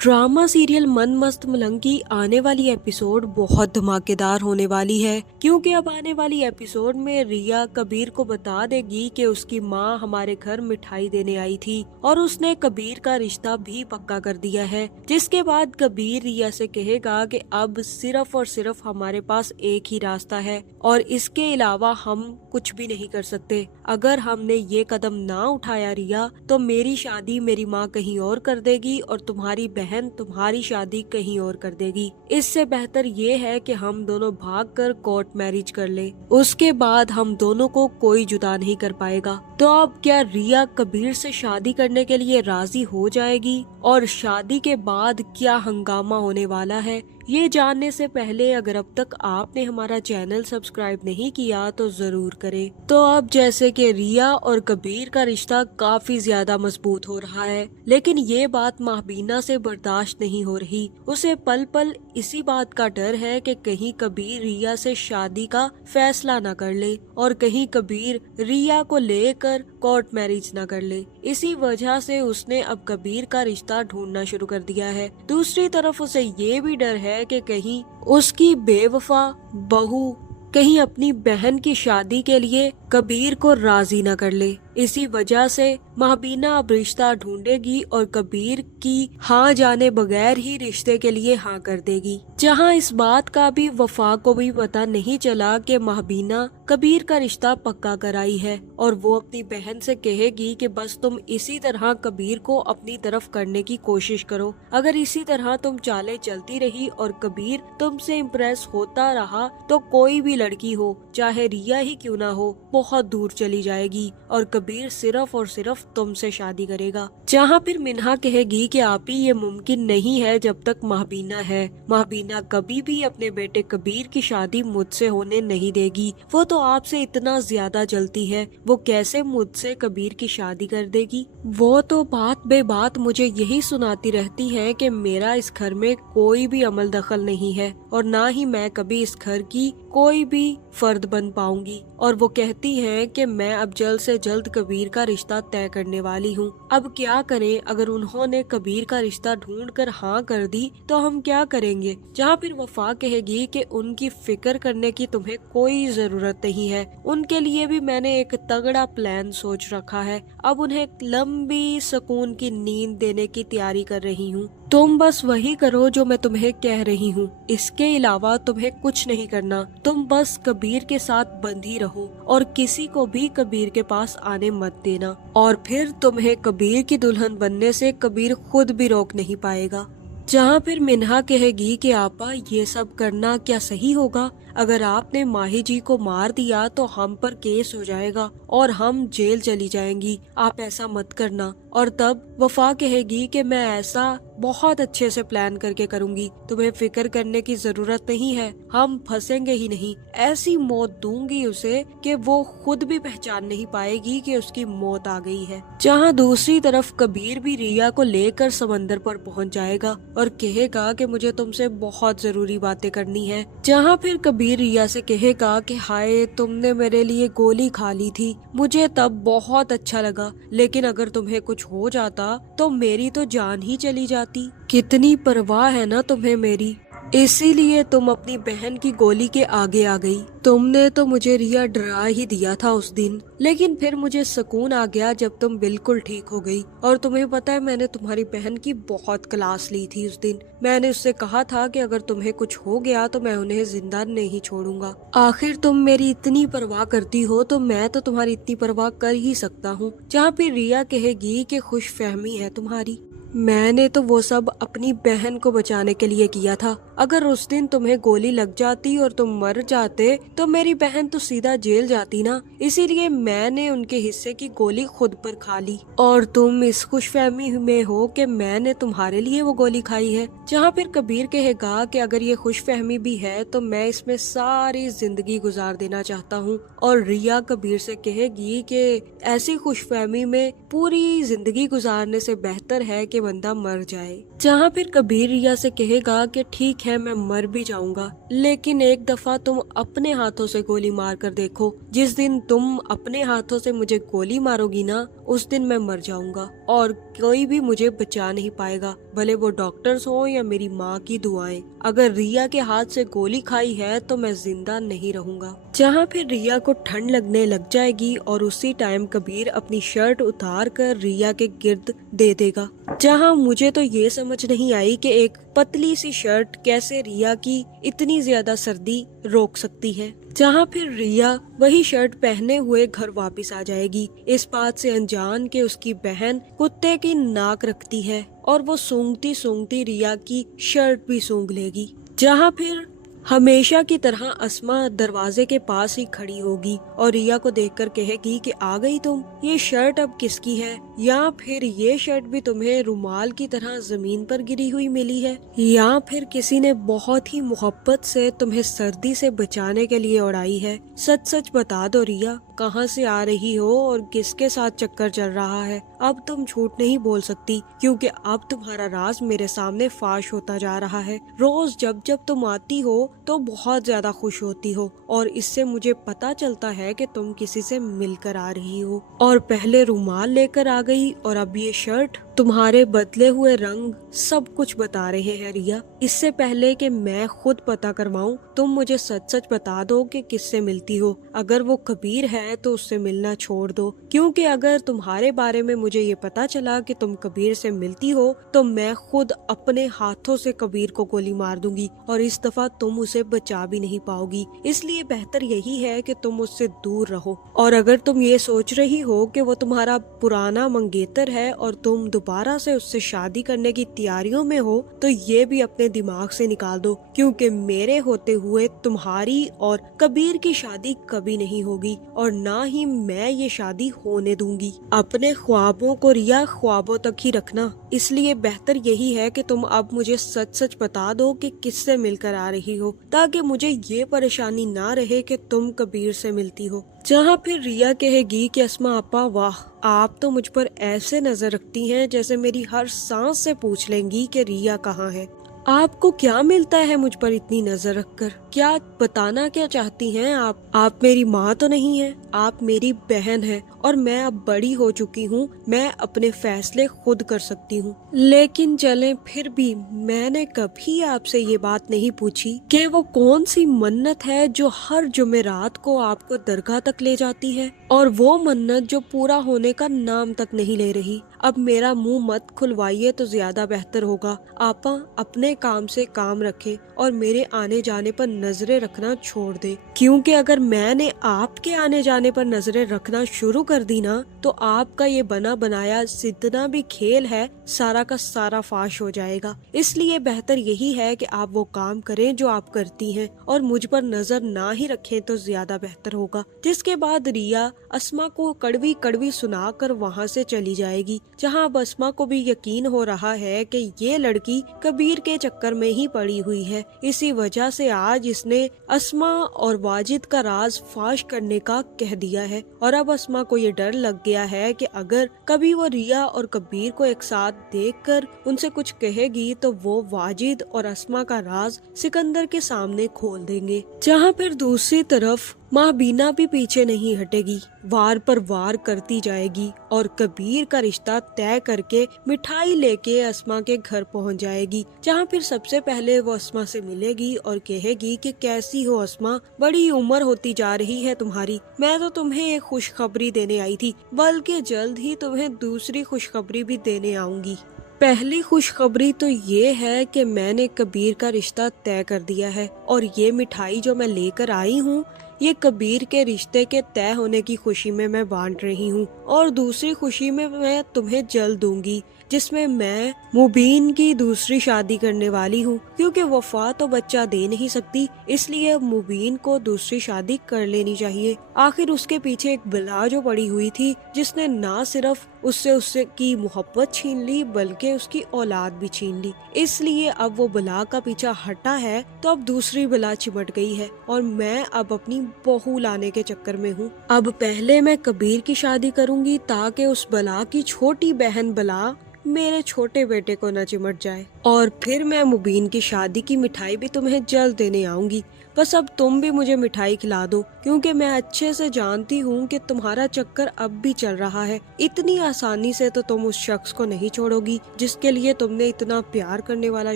Drama serial मन मस्त मलंग की आने वाली एपिसोड बहुत धमाकेदार होने वाली है, क्योंकि अब आने वाली एपिसोड में रिया कबीर को बता देगी कि उसकी माँ हमारे घर मिठाई देने आई थी और उसने कबीर का रिश्ता भी पक्का कर दिया है। जिसके बाद कबीर रिया से कहेगा कि अब सिर्फ और सिर्फ हमारे पास एक ही रास्ता है और इसके अलावा हम कुछ भी नहीं कर सकते। अगर हमने ये कदम ना उठाया रिया, तो मेरी शादी मेरी माँ कहीं और कर देगी और तुम्हारी बहन तुम्हारी शादी कहीं और कर देगी। इससे बेहतर ये है कि हम दोनों भागकर कोर्ट मैरिज कर ले, उसके बाद हम दोनों को कोई जुदा नहीं कर पाएगा। तो अब क्या रिया कबीर से शादी करने के लिए राजी हो जाएगी और शादी के बाद क्या हंगामा होने वाला है, ये जानने से पहले अगर अब तक आपने हमारा चैनल सब्सक्राइब नहीं किया तो जरूर करें। तो अब जैसे कि रिया और कबीर का रिश्ता काफी ज्यादा मजबूत हो रहा है, लेकिन ये बात महबीना से बर्दाश्त नहीं हो रही। उसे पल पल इसी बात का डर है कि कहीं कबीर रिया से शादी का फैसला न कर ले और कहीं कबीर रिया को लेकर कोर्ट मैरिज न कर ले। इसी वजह से उसने अब कबीर का रिश्ता ढूंढना शुरू कर दिया है। दूसरी तरफ उसे ये भी डर है कि कहीं उसकी बेवफा बहू कहीं अपनी बहन की शादी के लिए कबीर को राजी न कर ले। इसी वजह से महबीना अब रिश्ता ढूंढेगी और कबीर की हाँ जाने बगैर ही रिश्ते के लिए हाँ कर देगी। जहाँ इस बात का भी वफा को भी पता नहीं चला कि महबीना कबीर का रिश्ता पक्का कराई है और वो अपनी बहन से कहेगी कि बस तुम इसी तरह कबीर को अपनी तरफ करने की कोशिश करो। अगर इसी तरह तुम चालें चलती रही और कबीर तुमसे इम्प्रेस होता रहा तो कोई भी लड़की हो, चाहे रिया ही क्यों ना हो, बहुत दूर चली जाएगी और कबीर सिर्फ और सिर्फ तुमसे शादी करेगा। जहाँ फिर मिन्हा कहेगी कि आप ही ये मुमकिन नहीं है जब तक महबीना है। महबीना कभी भी अपने बेटे कबीर की शादी मुझसे होने नहीं देगी। वो तो आपसे इतना ज्यादा जलती है, वो कैसे मुझसे कबीर की शादी कर देगी। वो तो बात बे बात मुझे यही सुनाती रहती है कि मेरा इस घर में कोई भी अमल दखल नहीं है और ना ही मैं कभी इस घर की कोई भी फर्द बन पाऊंगी। और वो कहती है कि मैं अब जल्द से जल्द कबीर का रिश्ता तय करने वाली हूँ। अब क्या करें, अगर उन्होंने कबीर का रिश्ता ढूंढकर हाँ कर दी तो हम क्या करेंगे। जहाँ फिर वफा कहेगी कि उनकी फिक्र करने की तुम्हें कोई जरूरत नहीं है, उनके लिए भी मैंने एक तगड़ा प्लान सोच रखा है। अब उन्हें एक लंबी सुकून की नींद देने की तैयारी कर रही हूँ। तुम बस वही करो जो मैं तुम्हें कह रही हूँ, इसके अलावा तुम्हें कुछ नहीं करना। तुम बस कबीर के साथ बंधी रहो और किसी को भी कबीर के पास आने मत देना और फिर तुम्हें कबीर की दुल्हन बनने से कबीर खुद भी रोक नहीं पाएगा। जहाँ फिर मिन्हा कहेगी कि आपा ये सब करना क्या सही होगा, अगर आपने माही जी को मार दिया तो हम पर केस हो जाएगा और हम जेल चली जाएंगी, आप ऐसा मत करना। और तब वफा कहेगी कि मैं ऐसा बहुत अच्छे से प्लान करके करूंगी, तुम्हें फिक्र करने की जरूरत नहीं है, हम फंसेंगे ही नहीं। ऐसी मौत दूंगी उसे कि वो खुद भी पहचान नहीं पाएगी कि उसकी मौत आ गई है। जहाँ दूसरी तरफ कबीर भी रिया को लेकर समंदर पर पहुँच जाएगा और कहेगा कि मुझे तुमसे बहुत जरूरी बातें करनी है। जहाँ फिर कबीर रिया से कहेगा कि हाय तुमने मेरे लिए गोली खा ली थी, मुझे तब बहुत अच्छा लगा, लेकिन अगर तुम्हें कुछ हो जाता तो मेरी तो जान ही चली जाती। कितनी परवाह है ना तुम्हें मेरी, इसीलिए तुम अपनी बहन की गोली के आगे आ गई। तुमने तो मुझे रिया डरा ही दिया था उस दिन, लेकिन फिर मुझे सुकून आ गया जब तुम बिल्कुल ठीक हो गई। और तुम्हें पता है मैंने तुम्हारी बहन की बहुत क्लास ली थी उस दिन। मैंने उससे कहा था कि अगर तुम्हें कुछ हो गया तो मैं उन्हें जिंदा नहीं छोड़ूंगा। आखिर तुम मेरी इतनी परवाह करती हो तो मैं तो तुम्हारी इतनी परवाह कर ही सकता हूँ। जहाँ पे रिया कहेगी कि खुश फहमी है तुम्हारी, मैंने तो वो सब अपनी बहन को बचाने के लिए किया था। अगर उस दिन तुम्हें गोली लग जाती और तुम मर जाते तो मेरी बहन तो सीधा जेल जाती ना, इसीलिए मैंने उनके हिस्से की गोली खुद पर खा ली और तुम इस खुशफहमी में हो कि मैंने तुम्हारे लिए वो गोली खाई है। जहाँ फिर कबीर कहेगा कि अगर ये खुशफहमी भी है तो मैं इसमें सारी जिंदगी गुजार देना चाहता हूँ। और रिया कबीर से कहेगी कि ऐसी खुशफहमी में पूरी जिंदगी गुजारने से बेहतर है कि कि बंदा मर जाए। जहाँ फिर कबीर रिया से कहेगा कि ठीक है मैं मर भी जाऊंगा, लेकिन एक दफा तुम अपने हाथों से गोली मार कर देखो। जिस दिन तुम अपने हाथों से मुझे गोली मारोगी ना, उस दिन मैं मर जाऊंगा और कोई भी मुझे बचा नहीं पाएगा, भले वो डॉक्टर्स हो या मेरी माँ की दुआएं। अगर रिया के हाथ से गोली खाई है तो मैं जिंदा नहीं रहूंगा। जहाँ फिर रिया को ठंड लगने लग जाएगी और उसी टाइम कबीर अपनी शर्ट उतार कर रिया के गिर्द दे देगा। जहाँ मुझे तो ये समझ नहीं आई कि एक पतली सी शर्ट कैसे रिया की इतनी ज्यादा सर्दी रोक सकती है। जहाँ फिर रिया वही शर्ट पहने हुए घर वापस आ जाएगी, इस बात से अनजान कि उसकी बहन कुत्ते की नाक रखती है और वो सूंघती सूंघती रिया की शर्ट भी सूंघ लेगी। जहाँ फिर हमेशा की तरह अस्मा दरवाजे के पास ही खड़ी होगी और रिया को देखकर कहेगी कि आ गई तुम, ये शर्ट अब किसकी है? या फिर ये शर्ट भी तुम्हें रुमाल की तरह जमीन पर गिरी हुई मिली है, या फिर किसी ने बहुत ही मोहब्बत से तुम्हें सर्दी से बचाने के लिए उड़ाई है? सच सच बता दो रिया, कहाँ से आ रही हो और किसके साथ चक्कर चल रहा है? अब तुम झूठ नहीं बोल सकती, क्योंकि अब तुम्हारा राज मेरे सामने फाश होता जा रहा है। रोज जब जब तुम आती हो तो बहुत ज्यादा खुश होती हो और इससे मुझे पता चलता है कि तुम किसी से मिलकर आ रही हो, और पहले रुमाल लेकर आ गई और अब ये शर्ट। तुम्हारे बदले हुए रंग सब कुछ बता रहे हैं रिया। इससे पहले कि मैं खुद पता करवाऊं, तुम मुझे सच सच बता दो कि किससे मिलती हो। अगर वो कबीर है तो उससे मिलना छोड़ दो, क्योंकि अगर तुम्हारे बारे में मुझे ये पता चला कि तुम कबीर से मिलती हो तो मैं खुद अपने हाथों से कबीर को गोली मार दूंगी और इस दफा तुम उसे बचा भी नहीं पाओगी। इसलिए बेहतर यही है कि तुम उससे दूर रहो। और अगर तुम ये सोच रही हो कि वो तुम्हारा पुराना मंगेतर है और तुम दोबारा से उससे शादी करने की तैयारियों में हो, तो ये भी अपने दिमाग से निकाल दो, क्योंकि मेरे होते हुए तुम्हारी और कबीर की शादी कभी नहीं होगी और ना ही मैं ये शादी होने दूंगी। अपने ख्वाबों को रिया ख्वाबों तक ही रखना। इसलिए बेहतर यही है कि तुम अब मुझे सच सच बता दो कि किससे मिलकर आ रही हो, ताकि मुझे ये परेशानी ना रहे कि तुम कबीर से मिलती हो। जहाँ फिर रिया कहेगी कि अस्मा आपा, वाह, आप तो मुझ पर ऐसे नजर रखती हैं जैसे मेरी हर सांस से पूछ लेंगी कि रिया कहाँ है। आपको क्या मिलता है मुझ पर इतनी नजर रखकर? क्या बताना क्या चाहती हैं आप मेरी माँ तो नहीं है, आप मेरी बहन है और मैं अब बड़ी हो चुकी हूँ, मैं अपने फैसले खुद कर सकती हूँ। लेकिन चलें, फिर भी मैंने कभी आपसे ये बात नहीं पूछी कि वो कौन सी मन्नत है जो हर जुमेरात को आपको दरगाह तक ले जाती है, और वो मन्नत जो पूरा होने का नाम तक नहीं ले रही। अब मेरा मुंह मत खुलवाइए तो ज्यादा बेहतर होगा। आपा अपने काम से काम रखे और मेरे आने जाने पर नजरें रखना छोड़ दे, क्योंकि अगर मैंने आपके आने जाने पर नजरें रखना शुरू कर दी ना, तो आपका ये बना बनाया जितना भी खेल है सारा का सारा फाश हो जाएगा। इसलिए बेहतर यही है कि आप वो काम करें जो आप करती हैं और मुझ पर नजर ना ही रखें तो ज्यादा बेहतर होगा। जिसके बाद रिया अस्मा को कड़वी कड़वी सुनाकर वहाँ से चली जाएगी, जहाँ अब अस्मा को भी यकीन हो रहा है कि ये लड़की कबीर के चक्कर में ही पड़ी हुई है। इसी वजह से आज इसने अस्मा और वाजिद का राज फाश करने का कह दिया है और अब अस्मा को ये डर लग गया है कि अगर कभी वो रिया और कबीर को एक साथ देखकर उनसे कुछ कहेगी तो वो वाजिद और अस्मा का राज सिकंदर के सामने खोल देंगे। जहाँ फिर दूसरी तरफ माँ बीना भी पीछे नहीं हटेगी, वार पर वार करती जाएगी और कबीर का रिश्ता तय करके मिठाई लेके अस्मा के घर पहुँच जाएगी। जहाँ फिर सबसे पहले वो अस्मा से मिलेगी और कहेगी कि कैसी हो अस्मा, बड़ी उम्र होती जा रही है तुम्हारी। मैं तो तुम्हें एक खुशखबरी देने आई थी, बल्कि जल्द ही तुम्हें दूसरी खुशखबरी भी देने आऊंगी। पहली खुशखबरी तो ये है कि मैंने कबीर का रिश्ता तय कर दिया है और ये मिठाई जो मैं लेकर आई हूँ ये कबीर के रिश्ते के तय होने की खुशी में मैं बांट रही हूँ, और दूसरी खुशी में मैं तुम्हें जल्द दूंगी, जिसमें मैं मुबीन की दूसरी शादी करने वाली हूँ, क्योंकि वफा तो बच्चा दे नहीं सकती, इसलिए मुबीन को दूसरी शादी कर लेनी चाहिए। आखिर उसके पीछे एक बला जो पड़ी हुई थी, जिसने ना सिर्फ उससे की मोहब्बत छीन ली बल्कि उसकी औलाद भी छीन ली। इसलिए अब वो बला का पीछा हटा है तो अब दूसरी बला चिमट गई है और मैं अब अपनी बहू लाने के चक्कर में हूँ। अब पहले मैं कबीर की शादी करूंगी ताकि उस बला की छोटी बहन बला मेरे छोटे बेटे को न चिमट जाए। और फिर मैं मुबीन की शादी की मिठाई भी तुम्हें जल्द देने आऊंगी। बस अब तुम भी मुझे मिठाई खिला दो, क्योंकि मैं अच्छे से जानती हूँ कि तुम्हारा चक्कर अब भी चल रहा है। इतनी आसानी से तो तुम उस शख्स को नहीं छोड़ोगी जिसके लिए तुमने इतना प्यार करने वाला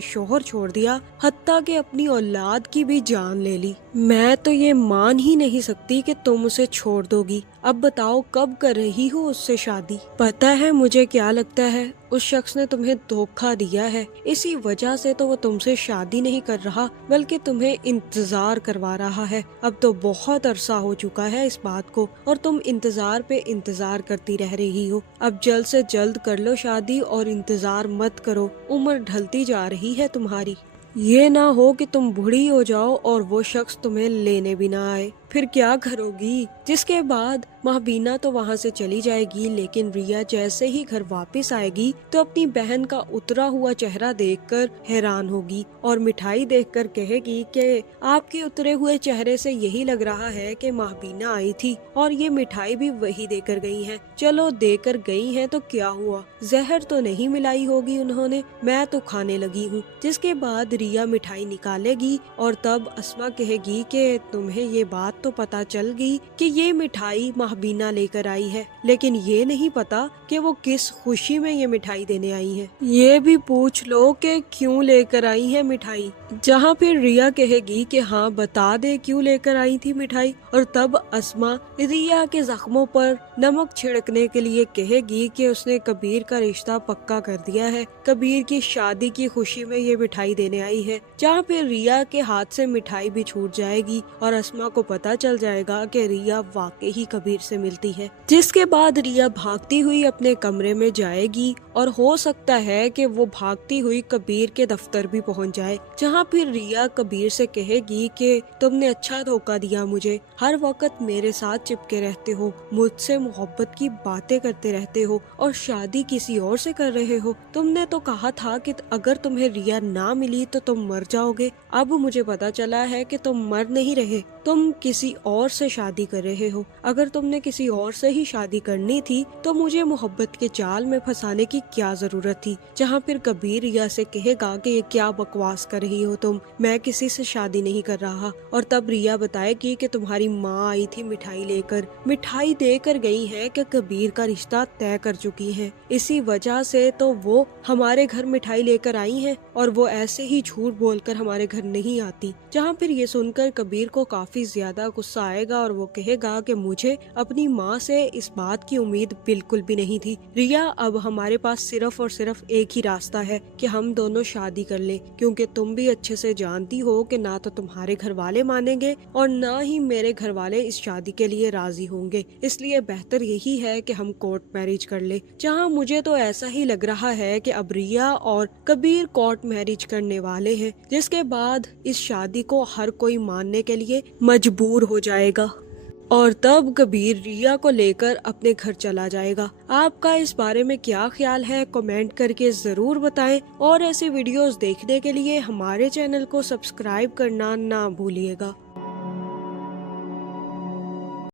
शौहर छोड़ दिया, हत्ता कि अपनी औलाद की भी जान ले ली। मैं तो ये मान ही नहीं सकती कि तुम उसे छोड़ दोगी। अब बताओ कब कर रही हो उससे शादी? पता है मुझे क्या लगता है, उस शख्स ने तुम्हें धोखा दिया है। इसी वजह से तो वो तुमसे शादी नहीं कर रहा, बल्कि तुम्हें इंतजार करवा रहा है। अब तो बहुत अरसा हो चुका है इस बात को, और तुम इंतजार पे इंतजार करती रह रही हो। अब जल्द से जल्द कर लो शादी और इंतजार मत करो, उम्र ढलती जा रही है तुम्हारी। ये ना हो कि तुम बूढ़ी हो जाओ और वो शख्स तुम्हें लेने भी ना आए, फिर क्या करोगी? जिसके बाद महबीना तो वहाँ से चली जाएगी, लेकिन रिया जैसे ही घर वापस आएगी तो अपनी बहन का उतरा हुआ चेहरा देखकर हैरान होगी और मिठाई देखकर कहेगी कि आपके उतरे हुए चेहरे से यही लग रहा है कि महबीना आई थी और ये मिठाई भी वही देकर गई है। चलो देकर गई है तो क्या हुआ, जहर तो नहीं मिलाई होगी उन्होंने, मैं तो खाने लगी हूँ। जिसके बाद रिया मिठाई निकालेगी और तब अस्मा कहेगी कि तुम्हें ये बात तो पता चल गई कि ये मिठाई महबीना लेकर आई है, लेकिन ये नहीं पता कि वो किस खुशी में ये मिठाई देने आई है। ये भी पूछ लो कि क्यों लेकर आई है मिठाई। जहाँ फिर रिया कहेगी कि हाँ बता दे क्यों लेकर आई थी मिठाई, और तब अस्मा रिया के जख्मों पर नमक छिड़कने के लिए कहेगी कि उसने कबीर का रिश्ता पक्का कर दिया है, कबीर की शादी की खुशी में ये मिठाई देने आई है। जहाँ फिर रिया के हाथ से मिठाई भी छूट जाएगी और अस्मा को पता चल जाएगा कि रिया वाकई ही कबीर से मिलती है। जिसके बाद रिया भागती हुई अपने कमरे में जाएगी और हो सकता है कि वो भागती हुई कबीर के दफ्तर भी पहुंच जाए, जहां फिर रिया कबीर से कहेगी कि तुमने अच्छा धोखा दिया मुझे, हर वक्त मेरे साथ चिपके रहते हो, मुझसे मोहब्बत की बातें करते रहते हो और शादी किसी और से कर रहे हो। तुमने तो कहा था कि अगर तुम्हें रिया ना मिली तो तुम मर जाओगे। अब मुझे पता चला है कि तुम मर नहीं रहे, तुम किसी और से शादी कर रहे हो। अगर तुमने किसी और से ही शादी करनी थी तो मुझे मोहब्बत के जाल में फंसाने की क्या जरूरत थी। जहाँ फिर कबीर रिया से कहेगा कि ये क्या बकवास कर रही हो तुम, मैं किसी से शादी नहीं कर रहा। और तब रिया बताएगी कि तुम्हारी माँ आई थी मिठाई लेकर, मिठाई देकर गई है कि कबीर का रिश्ता तय कर चुकी है, इसी वजह से तो वो हमारे घर मिठाई लेकर आई है और वो ऐसे ही झूठ बोलकर हमारे घर नहीं आती। जहाँ फिर ये सुनकर कबीर को काफी ज्यादा गुस्सा आएगा और वो कहेगा कि मुझे अपनी माँ से इस बात की उम्मीद बिल्कुल भी नहीं थी। रिया अब हमारे पास सिर्फ और सिर्फ एक ही रास्ता है कि हम दोनों शादी कर लें, क्योंकि तुम भी अच्छे से जानती हो कि ना तो तुम्हारे घर वाले मानेंगे और ना ही मेरे घर वाले इस शादी के लिए राजी होंगे। इसलिए बेहतर यही है कि हम कोर्ट मैरिज कर ले। जहाँ मुझे तो ऐसा ही लग रहा है कि अब रिया और कबीर कोर्ट मैरिज करने वाले हैं, जिसके बाद इस शादी को हर कोई मानने के लिए मजबूर हो जाएगा और तब कबीर रिया को लेकर अपने घर चला जाएगा। आपका इस बारे में क्या ख्याल है, कमेंट करके जरूर बताएं और ऐसे वीडियोस देखने के लिए हमारे चैनल को सब्सक्राइब करना ना भूलिएगा।